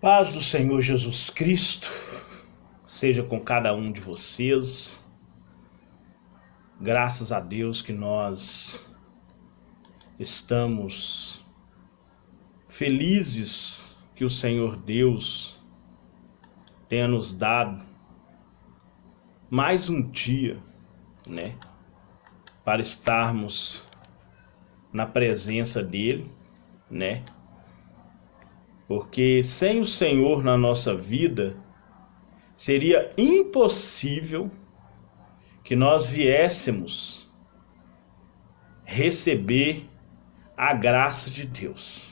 Paz do Senhor Jesus Cristo seja com cada um de vocês. Graças a Deus que nós estamos felizes que o Senhor Deus tenha nos dado mais um dia, para estarmos na presença dele, Porque sem o Senhor na nossa vida, seria impossível que nós viéssemos receber a graça de Deus,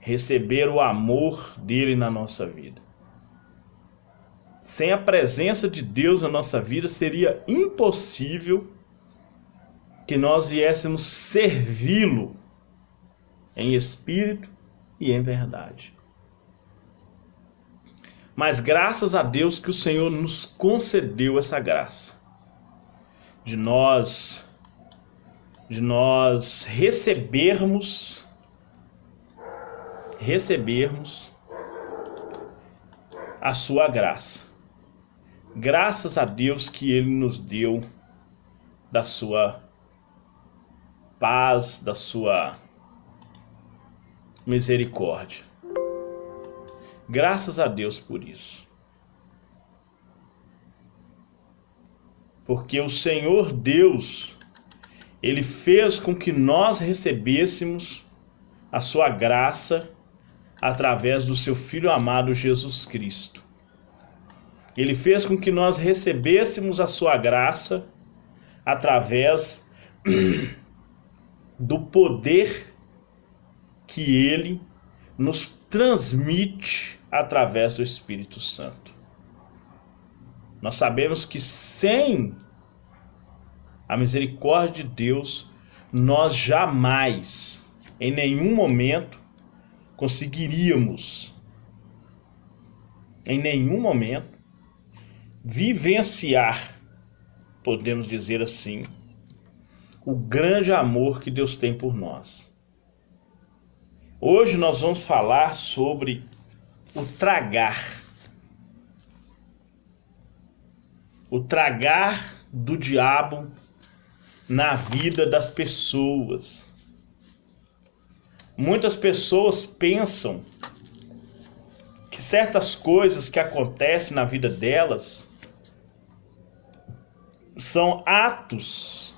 receber o amor dele na nossa vida. Sem a presença de Deus na nossa vida, seria impossível que nós viéssemos servi-lo em espírito e em verdade. Mas graças a Deus que o Senhor nos concedeu essa graça de nós recebermos a sua graça. Graças a Deus que ele nos deu da sua paz, da sua misericórdia. Graças a Deus por isso. Porque o Senhor Deus, ele fez com que nós recebêssemos a sua graça através do seu Filho amado Jesus Cristo. Ele fez com que nós recebêssemos a sua graça através do poder que ele nos transmite através do Espírito Santo. Nós sabemos que sem a misericórdia de Deus, nós jamais, em nenhum momento, conseguiríamos, vivenciar, podemos dizer assim, o grande amor que Deus tem por nós. Hoje nós vamos falar sobre o tragar. O tragar do diabo na vida das pessoas. Muitas pessoas pensam que certas coisas que acontecem na vida delas são atos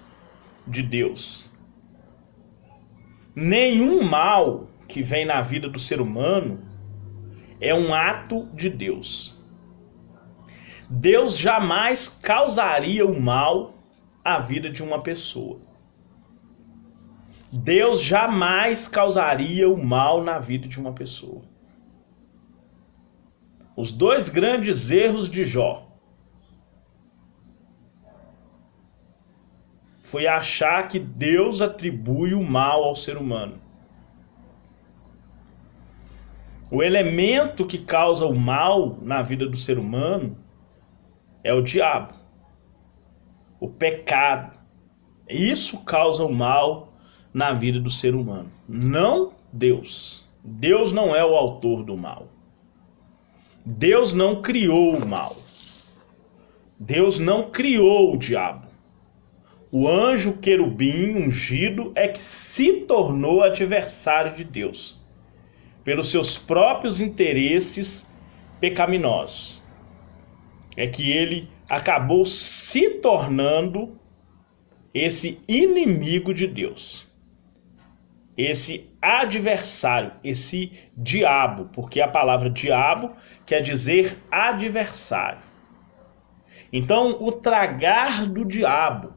de Deus. Nenhum mal que vem na vida do ser humano é um ato de Deus. Deus jamais causaria o mal à vida de uma pessoa. Deus jamais causaria o mal na vida de uma pessoa. Os dois grandes erros de Jó foi achar que Deus atribui o mal ao ser humano. O elemento que causa o mal na vida do ser humano é o diabo, o pecado. Isso causa o mal na vida do ser humano, não Deus. Deus não é o autor do mal. Deus não criou o mal. Deus não criou o diabo. O anjo querubim ungido é que se tornou adversário de Deus, pelos seus próprios interesses pecaminosos. É que ele acabou se tornando esse inimigo de Deus, esse adversário, esse diabo, porque a palavra diabo quer dizer adversário. Então, o tragar do diabo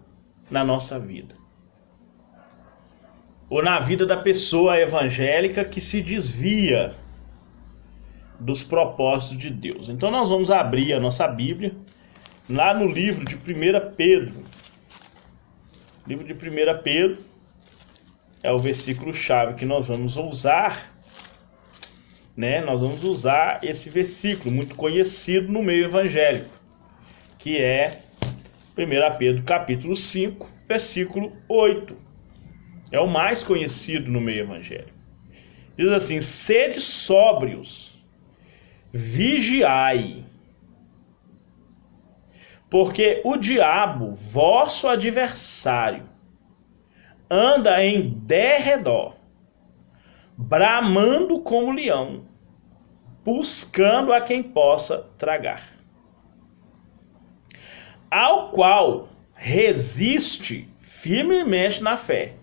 na nossa vida, ou na vida da pessoa evangélica que se desvia dos propósitos de Deus. Então nós vamos abrir a nossa Bíblia lá no livro de 1 Pedro. Livro de 1 Pedro é o versículo-chave que nós vamos usar, Nós vamos usar esse versículo muito conhecido no meio evangélico, que é 1 Pedro capítulo 5, versículo 8. É o mais conhecido no meio evangélico. Diz assim: sede sóbrios, vigiai, porque o diabo, vosso adversário, anda em derredor, bramando como leão, buscando a quem possa tragar, ao qual resiste firmemente na fé,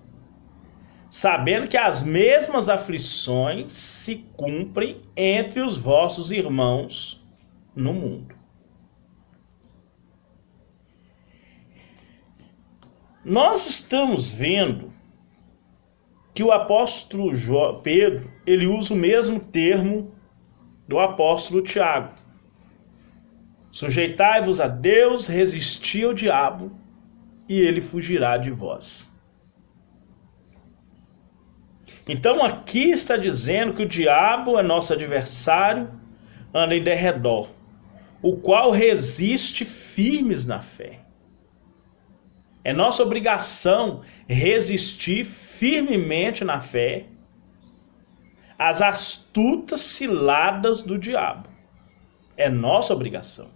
sabendo que as mesmas aflições se cumprem entre os vossos irmãos no mundo. Nós estamos vendo que o apóstolo Pedro, ele usa o mesmo termo do apóstolo Tiago. Sujeitai-vos a Deus, resisti ao diabo, e ele fugirá de vós. Então aqui está dizendo que o diabo é nosso adversário, anda em derredor, o qual resiste firmes na fé. É nossa obrigação resistir firmemente na fé às astutas ciladas do diabo. É nossa obrigação.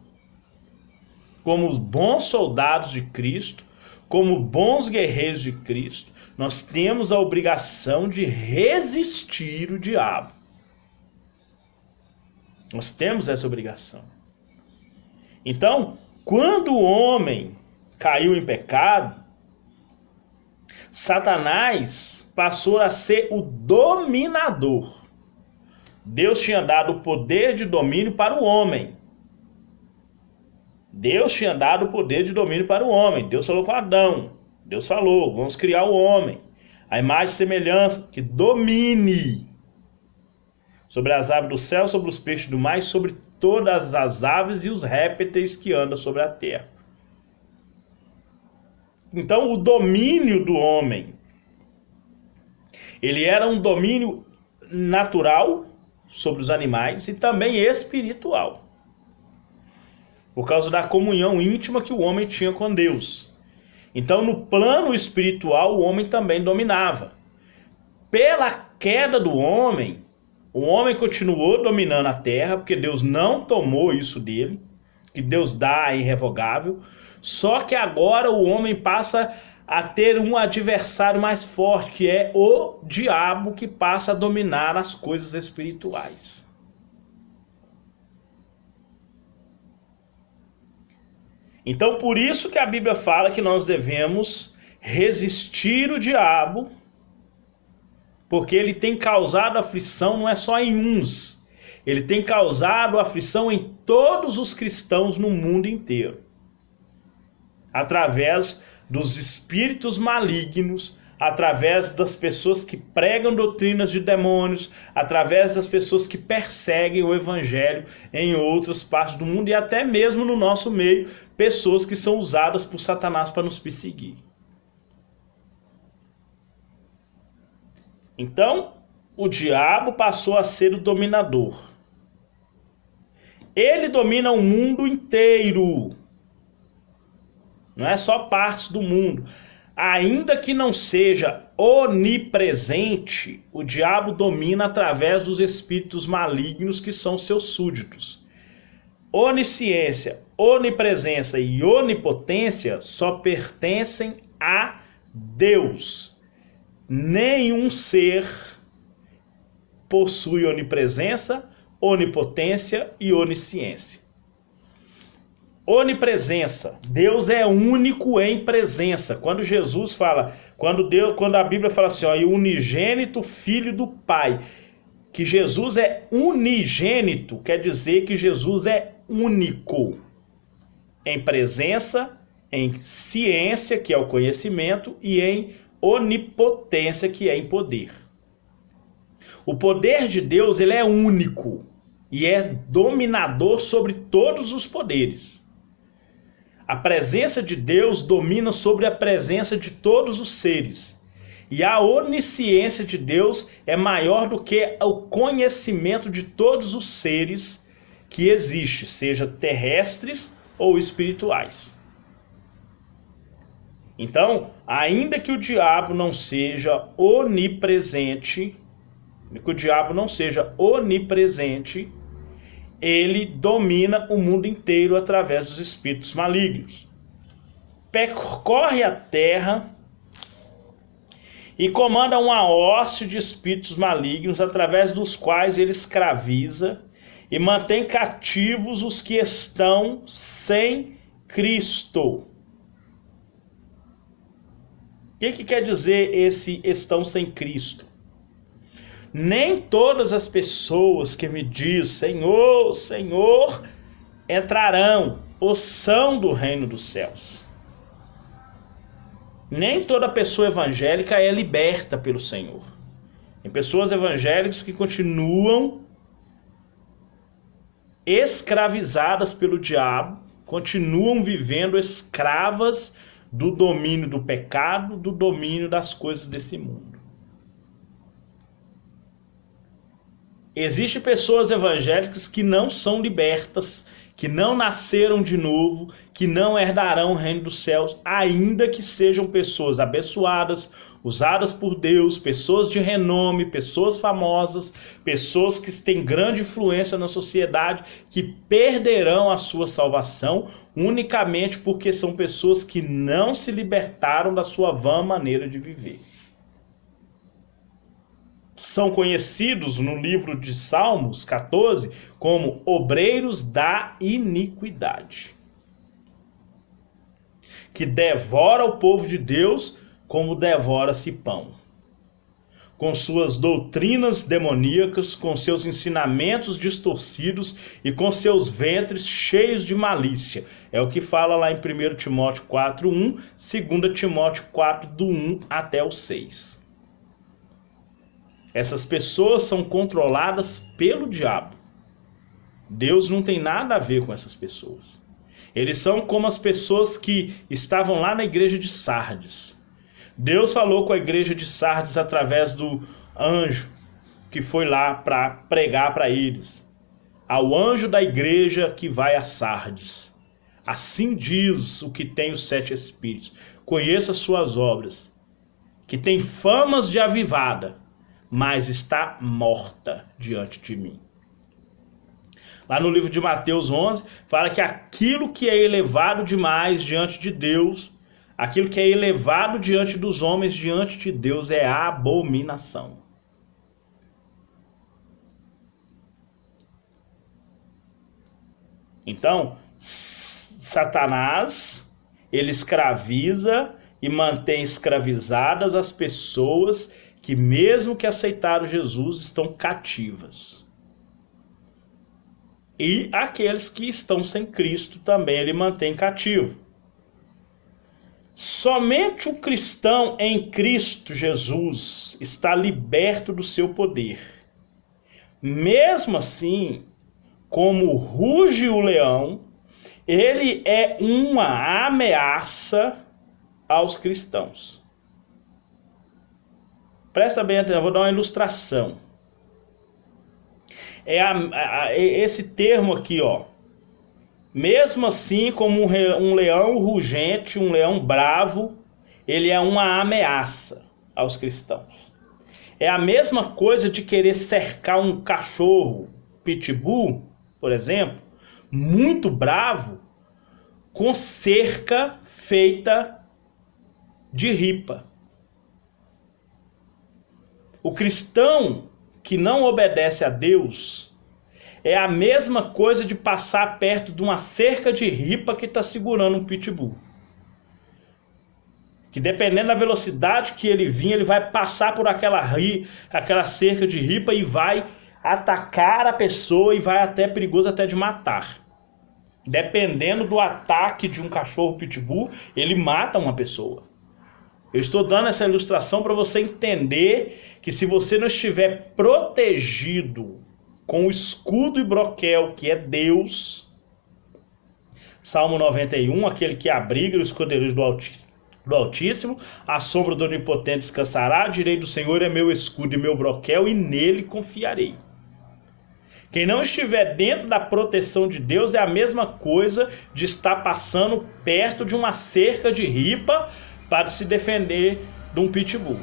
Como bons soldados de Cristo, como bons guerreiros de Cristo, nós temos a obrigação de resistir o diabo. Nós temos essa obrigação. Então, quando o homem caiu em pecado, Satanás passou a ser o dominador. Deus tinha dado o poder de domínio para o homem. Deus tinha dado o poder de domínio para o homem. Deus falou com Adão. Deus falou, vamos criar o homem, a imagem e semelhança, que domine sobre as aves do céu, sobre os peixes do mar, sobre todas as aves e os répteis que andam sobre a terra. Então, o domínio do homem, ele era um domínio natural sobre os animais e também espiritual, por causa da comunhão íntima que o homem tinha com Deus. Então, no plano espiritual, o homem também dominava. Pela queda do homem, o homem continuou dominando a terra, porque Deus não tomou isso dele, que Deus dá é irrevogável. Só que agora o homem passa a ter um adversário mais forte, que é o diabo, que passa a dominar as coisas espirituais. Então, por isso que a Bíblia fala que nós devemos resistir o diabo, porque ele tem causado aflição não é só em uns, ele tem causado aflição em todos os cristãos no mundo inteiro, através dos espíritos malignos, através das pessoas que pregam doutrinas de demônios, através das pessoas que perseguem o evangelho em outras partes do mundo e até mesmo no nosso meio, pessoas que são usadas por Satanás para nos perseguir. Então, o diabo passou a ser o dominador. Ele domina o mundo inteiro. Não é só partes do mundo. Ainda que não seja onipresente, o diabo domina através dos espíritos malignos que são seus súditos. Onisciência, onipresença e onipotência só pertencem a Deus. Nenhum ser possui onipresença, onipotência e onisciência. Onipresença, Deus é único em presença. Quando Jesus fala, quando a Bíblia fala assim, ó, e o unigênito filho do Pai, que Jesus é unigênito, quer dizer que Jesus é único em presença, em ciência, que é o conhecimento, e em onipotência, que é em poder. O poder de Deus, ele é único e é dominador sobre todos os poderes. A presença de Deus domina sobre a presença de todos os seres. E a onisciência de Deus é maior do que o conhecimento de todos os seres que existem, seja terrestres ou espirituais. Então, ainda que o diabo não seja onipresente, ele domina o mundo inteiro através dos espíritos malignos. Percorre a terra e comanda uma hoste de espíritos malignos através dos quais ele escraviza e mantém cativos os que estão sem Cristo. O que quer dizer esse estão sem Cristo? Nem todas as pessoas que me dizem Senhor, Senhor, entrarão ou são do reino dos céus. Nem toda pessoa evangélica é liberta pelo Senhor. Tem pessoas evangélicas que continuam escravizadas pelo diabo, continuam vivendo escravas do domínio do pecado, do domínio das coisas desse mundo. Existem pessoas evangélicas que não são libertas, que não nasceram de novo, que não herdarão o reino dos céus, ainda que sejam pessoas abençoadas, usadas por Deus, pessoas de renome, pessoas famosas, pessoas que têm grande influência na sociedade, que perderão a sua salvação unicamente porque são pessoas que não se libertaram da sua vã maneira de viver. São conhecidos no livro de Salmos 14 como obreiros da iniquidade, que devora o povo de Deus como devora-se pão. Com suas doutrinas demoníacas, com seus ensinamentos distorcidos e com seus ventres cheios de malícia. É o que fala lá em 1 Timóteo 4:1, 2 Timóteo 4, do 1 até o 6. Essas pessoas são controladas pelo diabo. Deus não tem nada a ver com essas pessoas. Eles são como as pessoas que estavam lá na igreja de Sardes. Deus falou com a igreja de Sardes através do anjo que foi lá para pregar para eles. Ao anjo da igreja que vai a Sardes: assim diz o que tem os 7 espíritos: conheça as suas obras, que tem famas de avivada, mas está morta diante de mim. Lá no livro de Mateus 11, fala que aquilo que é elevado demais diante de Deus, aquilo que é elevado diante dos homens, diante de Deus, é abominação. Então, Satanás, ele escraviza e mantém escravizadas as pessoas que, mesmo que aceitaram Jesus, estão cativas. E aqueles que estão sem Cristo também ele mantém cativo. Somente o cristão em Cristo Jesus está liberto do seu poder. Mesmo assim, como ruge o leão, ele é uma ameaça aos cristãos. Presta bem atenção, eu vou dar uma ilustração. Esse termo aqui, ó. Mesmo assim, como um leão rugente, um leão bravo, ele é uma ameaça aos cristãos. É a mesma coisa de querer cercar um cachorro pitbull, por exemplo, muito bravo, com cerca feita de ripa. O cristão que não obedece a Deus é a mesma coisa de passar perto de uma cerca de ripa que está segurando um pitbull. Que dependendo da velocidade que ele vir, ele vai passar por aquela cerca de ripa e vai atacar a pessoa e vai até perigoso até de matar. Dependendo do ataque de um cachorro pitbull, ele mata uma pessoa. Eu estou dando essa ilustração para você entender que se você não estiver protegido com o escudo e broquel que é Deus, Salmo 91, aquele que abriga o esconderijo do Altíssimo, a sombra do Onipotente descansará, direi do Senhor é meu escudo e meu broquel, e nele confiarei. Quem não estiver dentro da proteção de Deus é a mesma coisa de estar passando perto de uma cerca de ripa para se defender de um pitbull.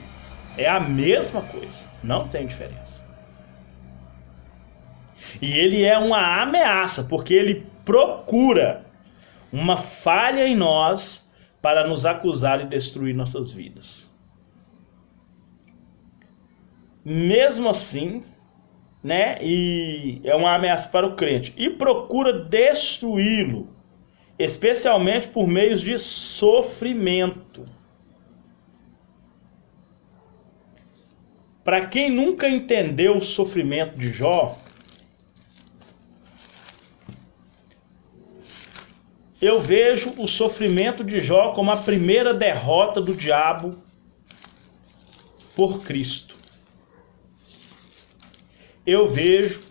É a mesma coisa, não tem diferença. E ele é uma ameaça, porque ele procura uma falha em nós para nos acusar e destruir nossas vidas. Mesmo assim, né? E é uma ameaça para o crente. E procura destruí-lo, especialmente por meios de sofrimento. Para quem nunca entendeu o sofrimento de Jó, eu vejo o sofrimento de Jó como a primeira derrota do diabo por Cristo. Eu vejo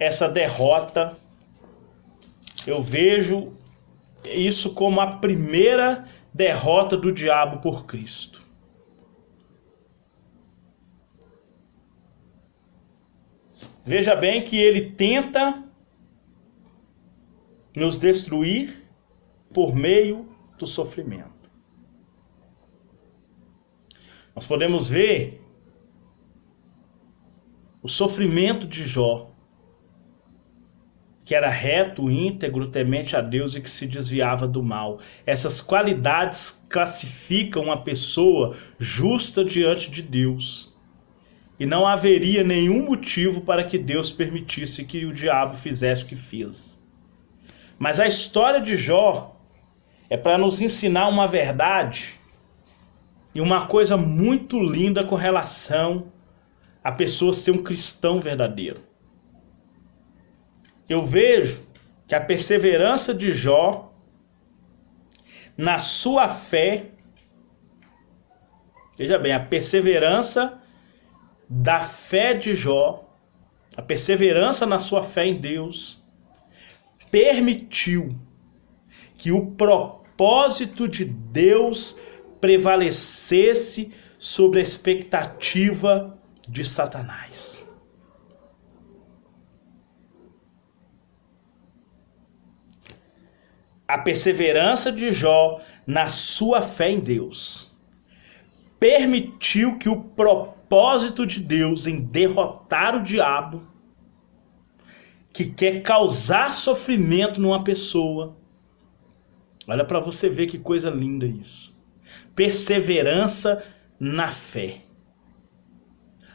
essa derrota, eu vejo isso como a primeira derrota do diabo por Cristo. Veja bem que ele tenta nos destruir por meio do sofrimento. Nós podemos ver o sofrimento de Jó, que era reto, íntegro, temente a Deus e que se desviava do mal. Essas qualidades classificam uma pessoa justa diante de Deus. E não haveria nenhum motivo para que Deus permitisse que o diabo fizesse o que fez. Mas a história de Jó é para nos ensinar uma verdade e uma coisa muito linda com relação a pessoa ser um cristão verdadeiro. Eu vejo que a perseverança de Jó na sua fé, veja bem, a perseverança da fé de Jó, a perseverança na sua fé em Deus, permitiu que o propósito de Deus prevalecesse sobre a expectativa de Satanás. A perseverança de Jó na sua fé em Deus permitiu que o propósito de Deus em derrotar o diabo, que quer causar sofrimento numa pessoa, olha para você ver que coisa linda isso. Perseverança na fé.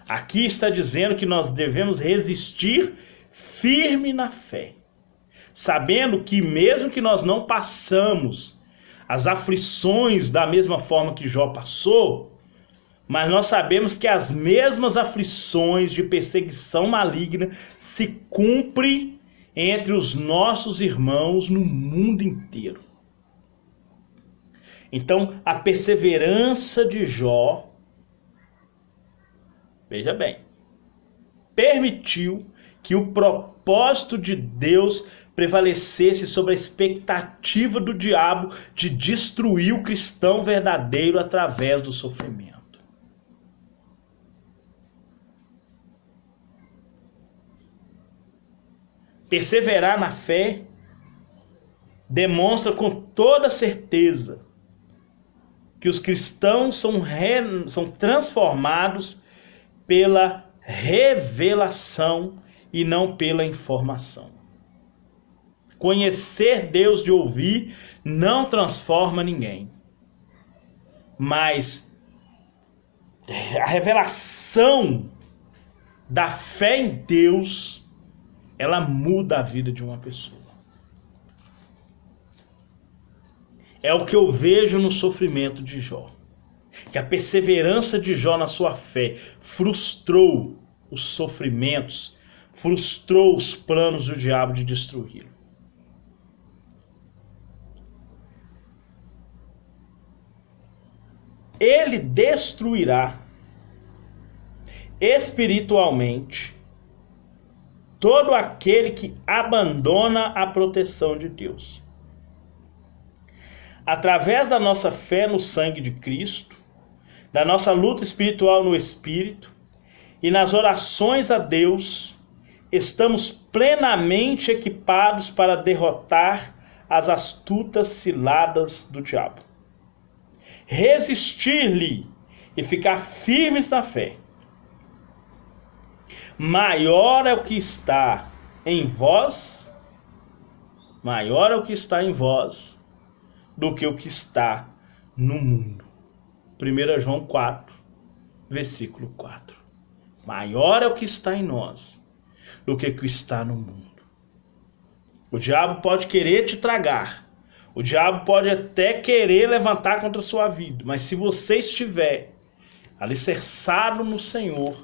Aqui está dizendo que nós devemos resistir firme na fé, sabendo que mesmo que nós não passamos as aflições da mesma forma que Jó passou, mas nós sabemos que as mesmas aflições de perseguição maligna se cumprem entre os nossos irmãos no mundo inteiro. Então, a perseverança de Jó, veja bem, permitiu que o propósito de Deus prevalecesse sobre a expectativa do diabo de destruir o cristão verdadeiro através do sofrimento. Perseverar na fé demonstra com toda certeza que os cristãos são transformados pela revelação e não pela informação. Conhecer Deus de ouvir não transforma ninguém, mas a revelação da fé em Deus, ela muda a vida de uma pessoa. É o que eu vejo no sofrimento de Jó. Que a perseverança de Jó na sua fé frustrou os sofrimentos, frustrou os planos do diabo de destruí-lo. Ele destruirá espiritualmente todo aquele que abandona a proteção de Deus. Através da nossa fé no sangue de Cristo, da nossa luta espiritual no Espírito e nas orações a Deus, estamos plenamente equipados para derrotar as astutas ciladas do diabo. Resistir-lhe e ficar firmes na fé. maior é o que está em vós, maior é o que está em vós do que o que está no mundo. 1 João 4, versículo 4. Maior é o que está em nós do que o que está no mundo. O diabo pode querer te tragar. O diabo pode até querer levantar contra a sua vida. Mas se você estiver alicerçado no Senhor,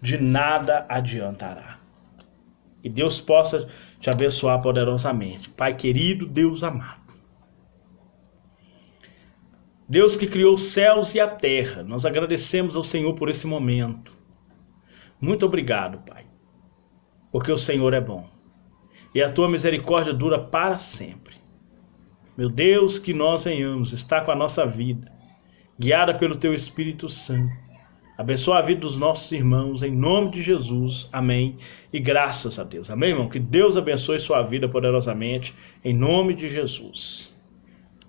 de nada adiantará. Que Deus possa te abençoar poderosamente. Pai querido, Deus amado. Deus que criou os céus e a terra, nós agradecemos ao Senhor por esse momento. Muito obrigado, Pai, porque o Senhor é bom e a tua misericórdia dura para sempre. Meu Deus, que nós venhamos estar com a nossa vida, guiada pelo teu Espírito Santo. Abençoa a vida dos nossos irmãos, em nome de Jesus. Amém. E graças a Deus. Amém, irmão? Que Deus abençoe sua vida poderosamente, em nome de Jesus.